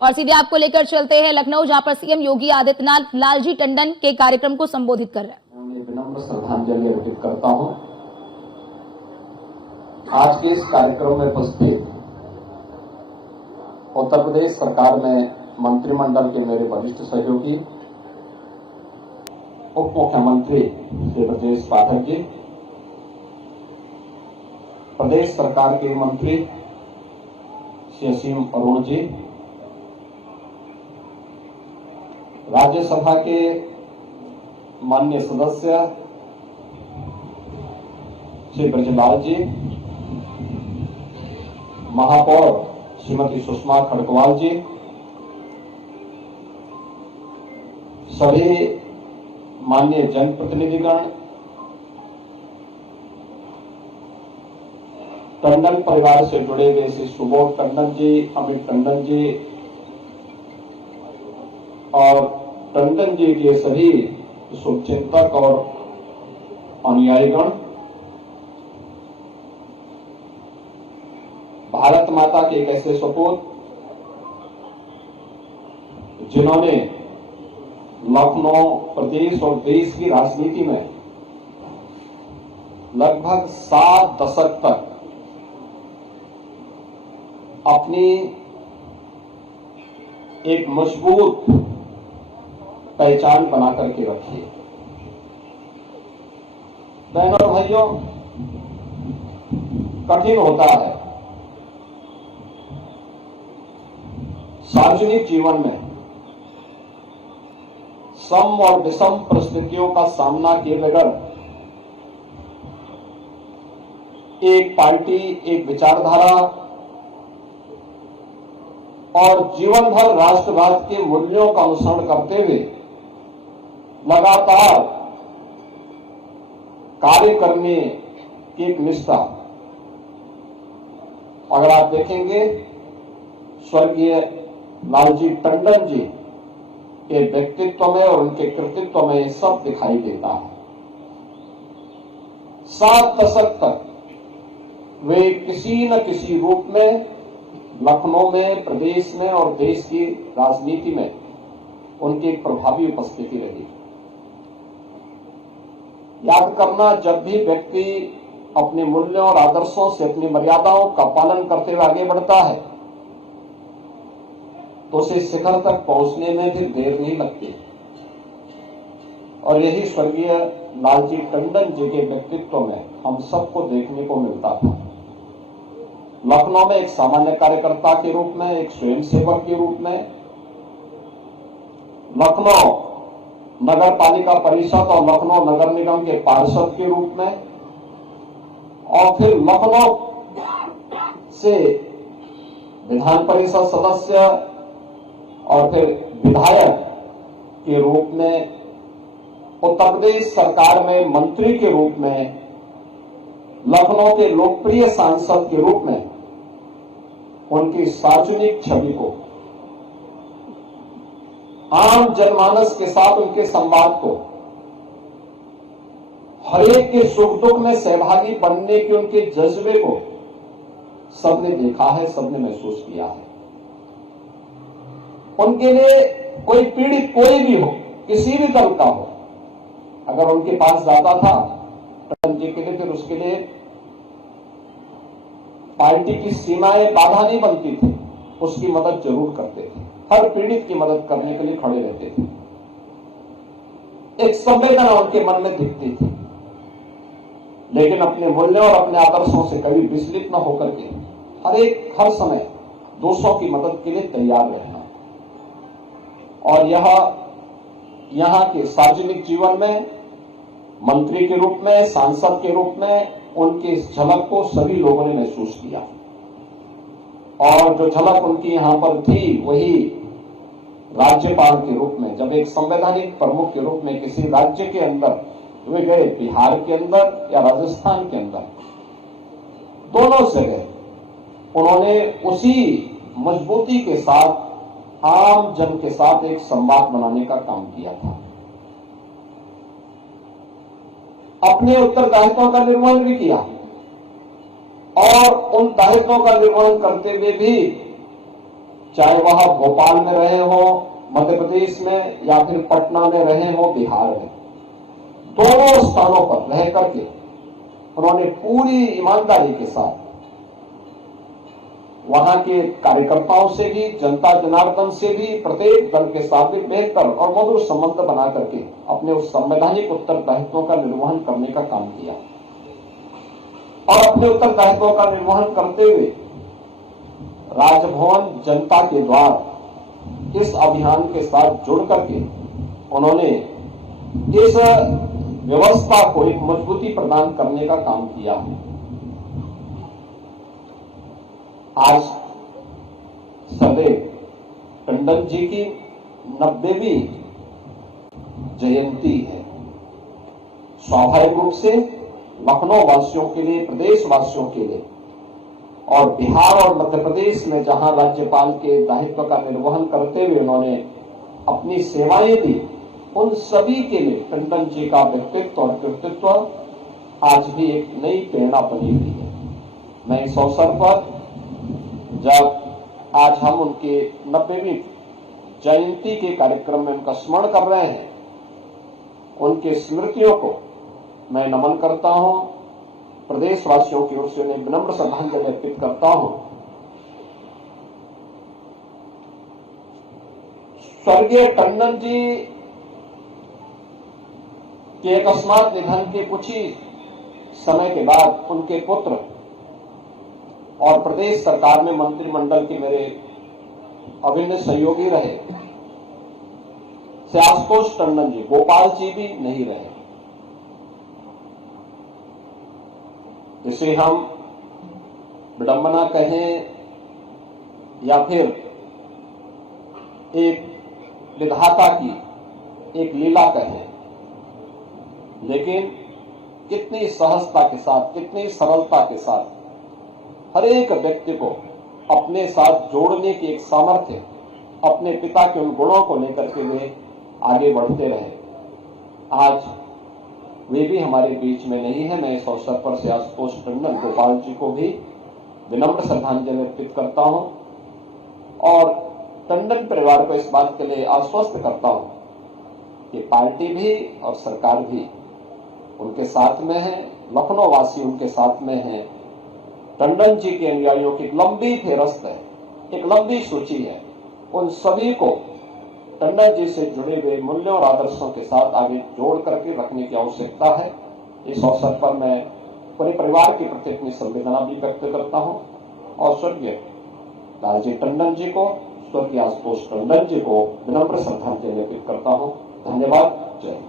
और सीधे आपको लेकर चलते हैं लखनऊ, जहां पर सीएम योगी आदित्यनाथ लालजी टंडन के कार्यक्रम को संबोधित कर रहे हैं। मैं विनम्र श्रद्धांजलि अर्पित करता हूं। आज के इस कार्यक्रम में उपस्थित उत्तर प्रदेश सरकार में मंत्रिमंडल के मेरे वरिष्ठ सहयोगी, उप मुख्यमंत्री श्री ब्रजेश पाठक जी, प्रदेश सरकार के मंत्री श्री असीम अरुण जी, राज्यसभा के माननीय सदस्य श्री ब्रजलाल जी, महापौर श्रीमती सुषमा खड़गवाल जी, सभी माननीय जनप्रतिनिधिगण, टंडन परिवार से जुड़े हुए श्री सुबोध टंडन जी, अमित टंडन जी और टंडन जी के सभी शुभचिंतक और अनुयायीगण, भारत माता के एक ऐसे सपूत जिन्होंने लखनऊ प्रदेश और देश की राजनीति में लगभग 7 दशक तक अपनी एक मजबूत पहचान बना करके रखी है। बहनों और भाइयों, कठिन होता है सार्वजनिक जीवन में सम और विषम परिस्थितियों का सामना किए बगैर एक पार्टी, एक विचारधारा और जीवन भर राष्ट्रवाद के मूल्यों का अनुसरण करते हुए लगातार कार्य करने की एक निष्ठा। अगर आप देखेंगे स्वर्गीय लालजी टंडन जी के व्यक्तित्व में और उनके कृतित्व में सब दिखाई देता है। 7 दशक तक वे किसी न किसी रूप में लखनऊ में, प्रदेश में और देश की राजनीति में उनकी एक प्रभावी उपस्थिति रही। याद करना, जब भी व्यक्ति अपने मूल्यों और आदर्शों से अपनी मर्यादाओं का पालन करते हुए आगे बढ़ता है तो उसे शिखर तक पहुंचने में भी देर नहीं लगती। और यही स्वर्गीय लालजी टंडन जी के व्यक्तित्व में हम सबको देखने को मिलता था। लखनऊ में एक सामान्य कार्यकर्ता के रूप में, एक स्वयंसेवक के रूप में, लखनऊ नगर पालिका परिषद और लखनऊ नगर निगम के पार्षद के रूप में, और फिर लखनऊ से विधान परिषद सदस्य और फिर विधायक के रूप में, उत्तर प्रदेश सरकार में मंत्री के रूप में, लखनऊ के लोकप्रिय सांसद के रूप में उनकी सार्वजनिक छवि को, आम जनमानस के साथ उनके संवाद को, हरेक के सुख दुख में सहभागी बनने के उनके जज्बे को सबने देखा है, सबने महसूस किया है। उनके लिए कोई पीड़ित कोई भी हो, किसी भी दल का हो, अगर उनके पास जाता था टंडन जी के लिए, फिर उसके लिए पार्टी की सीमाएं बाधा नहीं बनती थी, उसकी मदद जरूर करते थे। हर पीड़ित की मदद करने के लिए खड़े रहते थे। एक संवेदना उनके मन में दिखती थी, लेकिन अपने मूल्यों और अपने आदर्शों से कभी विचलित न होकर के हर समय दूसरों की मदद के लिए तैयार रहना। और यहाँ के सार्वजनिक जीवन में मंत्री के रूप में, सांसद के रूप में उनकी इस झलक को सभी लोगों ने महसूस किया। और जो झलक उनकी यहाँ पर थी, वही राज्यपाल के रूप में, जब एक संवैधानिक प्रमुख के रूप में किसी राज्य के अंदर वे गए, बिहार के अंदर या राजस्थान के अंदर, दोनों जगह उन्होंने उसी मजबूती के साथ आम जन के साथ एक संवाद बनाने का काम किया था। अपने उत्तरदायित्वों का निर्वहन भी किया और उन दायित्वों का निर्वहन करते हुए भी चाहे वह भोपाल में रहे हो, मध्य प्रदेश में, या फिर पटना में रहे हो, बिहार में, दोनों स्थानों पर रह करके उन्होंने पूरी ईमानदारी के साथ वहां के कार्यकर्ताओं से भी, जनता जनार्दन से भी, प्रत्येक दल के साथ भी बेहतर और मधुर संबंध बना करके अपने उस संवैधानिक उत्तरदायित्वों का निर्वहन करने का काम किया। और अपने उत्तरदायित्वों का निर्वहन करते हुए राजभवन जनता के द्वार इस अभियान के साथ जुड़ करके उन्होंने इस व्यवस्था को एक मजबूती प्रदान करने का काम किया। आज सरदेव टंडन जी की 90वीं जयंती है। स्वाभाविक रूप से लखनऊ वासियों के लिए, प्रदेश वासियों के लिए और बिहार और मध्य प्रदेश में जहां राज्यपाल के दायित्व का निर्वहन करते हुए उन्होंने अपनी सेवाएं दी, उन सभी के लिए टंडन जी का व्यक्तित्व और कृतित्व आज भी एक नई प्रेरणा बनी हुई है। मैं इस अवसर पर जब आज हम उनके 90वीं जयंती के कार्यक्रम में उनका स्मरण कर रहे हैं, उनके स्मृतियों को मैं नमन करता हूं, प्रदेशवासियों की ओर से उन्हें विनम्र श्रद्धांजलि अर्पित करता हूं। स्वर्गीय टंडन जी के अकस्मात निधन के कुछ ही समय के बाद उनके पुत्र और प्रदेश सरकार में मंत्रिमंडल के मेरे अभिन्न सहयोगी रहे श्री आशुतोष टंडन जी, गोपाल जी भी नहीं रहे। इसे हम विडंबना कहें या फिर एक विधाता की एक लीला कहें, लेकिन कितनी सहजता के साथ, कितनी सरलता के साथ हर एक व्यक्ति को अपने साथ जोड़ने की एक सामर्थ्य अपने पिता के उन गुणों को लेकर के वे आगे बढ़ते रहे। आज वे भी हमारे बीच में नहीं है। मैं इस अवसर पर श्री आशुतोष टंडन गोपाल जी को भी विनम्र श्रद्धांजलि अर्पित करता हूं और टंडन परिवार को इस बात के लिए आश्वस्त करता हूं कि पार्टी भी और सरकार भी उनके साथ में है, लखनऊ वासी उनके साथ में है। टंडन जी के अनुयायियों की एक लंबी फेहरिस्त है, एक लंबी सूची है। उन सभी को टंडन जी से जुड़े हुए मूल्यों और आदर्शों के साथ आगे जोड़ करके रखने की आवश्यकता है। इस अवसर पर मैं पूरे परिवार के प्रति अपनी संवेदना भी व्यक्त करता हूं और स्वर्गीय लालजी टंडन जी को, स्वर्गीय आशुतोष टंडन जी को विनम्र श्रद्धांजलि अर्पित करता हूं। धन्यवाद। जय हिंद।